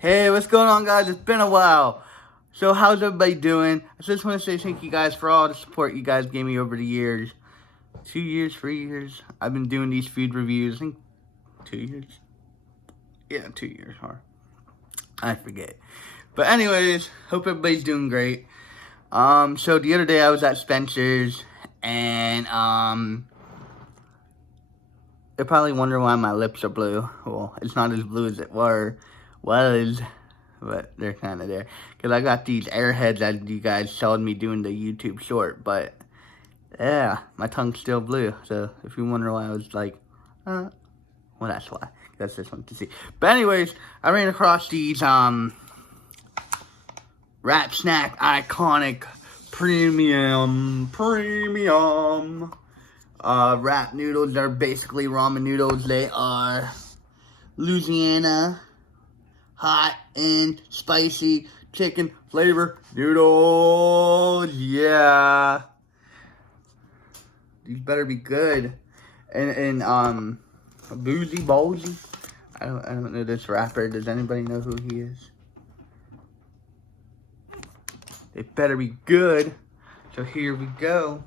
Hey, what's going on, guys? It's been a while. So, how's everybody doing? I just want to say thank you guys for all the support you guys gave me over the years. 2 years, 3 years. I've been doing these food reviews. I think 2 years. Yeah, 2 years, huh? I forget. But anyways, hope everybody's doing great. So the other day I was at Spencer's and you're probably wondering why my lips are blue. Well, it's not as blue as it was, but they're kind of there. Because I got these airheads that you guys showed me doing the YouTube short, but yeah, my tongue's still blue. So if you wonder why I was like, well, that's why. That's just one to see. But anyways, I ran across these Wrap Snack Iconic Premium wrap noodles. They're basically ramen noodles. They are Louisiana hot and spicy chicken flavor noodles. Yeah, these better be good. And Boosie. I don't know this rapper. Does anybody know who he is? They better be good. So here we go.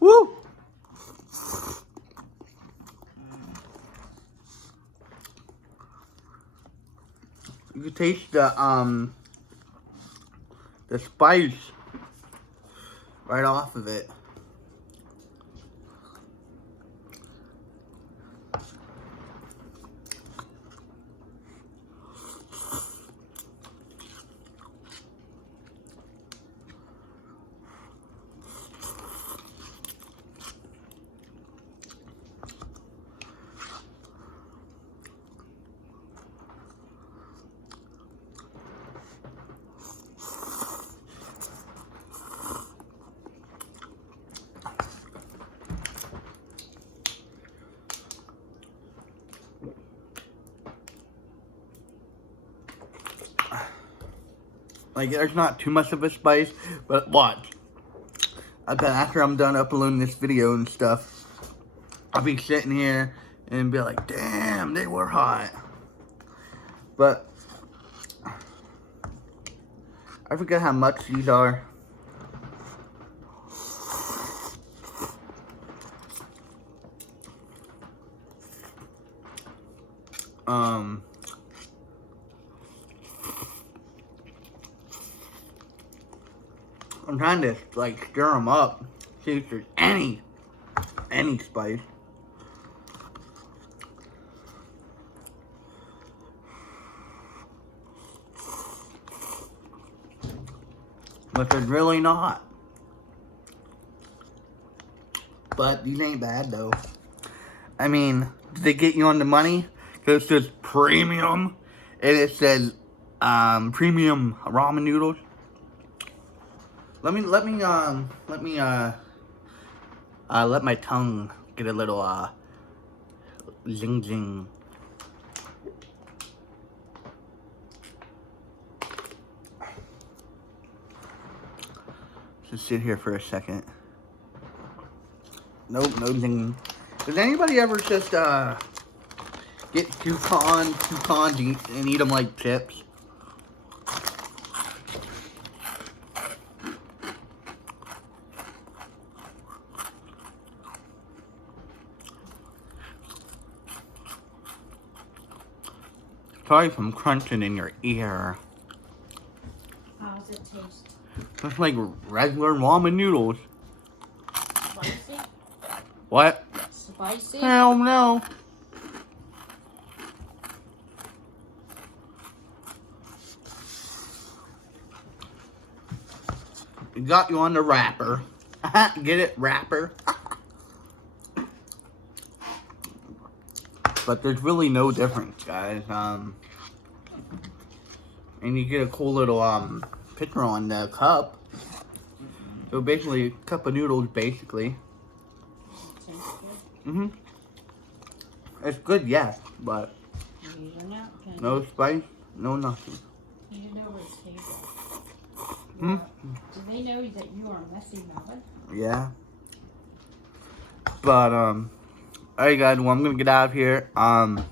Woo! You can taste the spice right off of it. Like, there's not too much of a spice, but watch. I bet after I'm done uploading this video and stuff, I'll be sitting here and be like, damn, they were hot. But I forget how much these are. I'm trying to like stir them up, see if there's any spice. But there's really not. But these ain't bad though. I mean, did they get you on the money? Because it says premium and it says premium ramen noodles. Let my tongue get a little zing zing. Just sit here for a second. Nope, no zing. Does anybody ever just get pecans and eat them like chips? Sorry if I'm crunching in your ear. How does it taste? Just like regular ramen noodles. Spicy? What? Spicy? Hell no. It got you on the wrapper. Get it? Wrapper. But there's really no difference, guys. And you get a cool little picture on the cup. So basically, a cup of noodles, basically. It's good, yes, but no spice, no nothing. You know where it's tasty. Hmm? Do they know that you are a messy melon? Yeah. But, alright guys, well, I'm gonna get out of here. I'll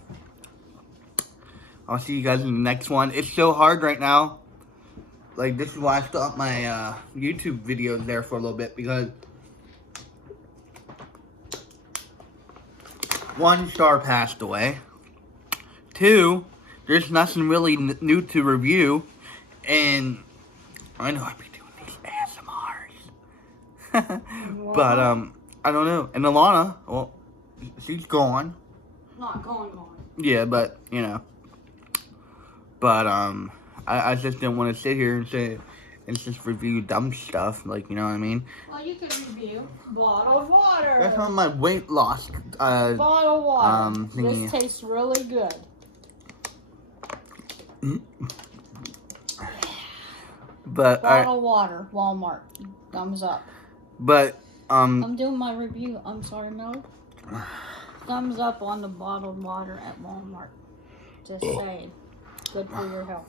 see you guys in the next one. It's so hard right now. Like, this is why I stopped my, YouTube videos there for a little bit, because one, Star passed away. Two, there's nothing really new to review. And I know I'd be doing these ASMRs. But, I don't know. And Alana, well, she's gone. Not going. Yeah, but, you know. But, I just didn't want to sit here and say, and just review dumb stuff. Like, you know what I mean? Well, you can review bottled water. That's on my weight loss, Bottled water. thingy. This tastes really good. But, Bottled water, Walmart. Thumbs up. but, I'm doing my review. I'm sorry, no. Thumbs up on the bottled water at Walmart. Just saying. Good for your health.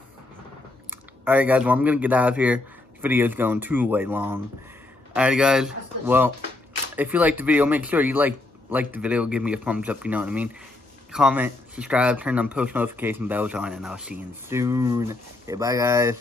alright guys, well, I'm gonna get out of here. This video's going too way long. Alright guys, well, if you liked the video, make sure you like the video, give me a thumbs up, you know what I mean? Comment, subscribe, turn on post notification bells on, and I'll see you soon. Okay, bye guys.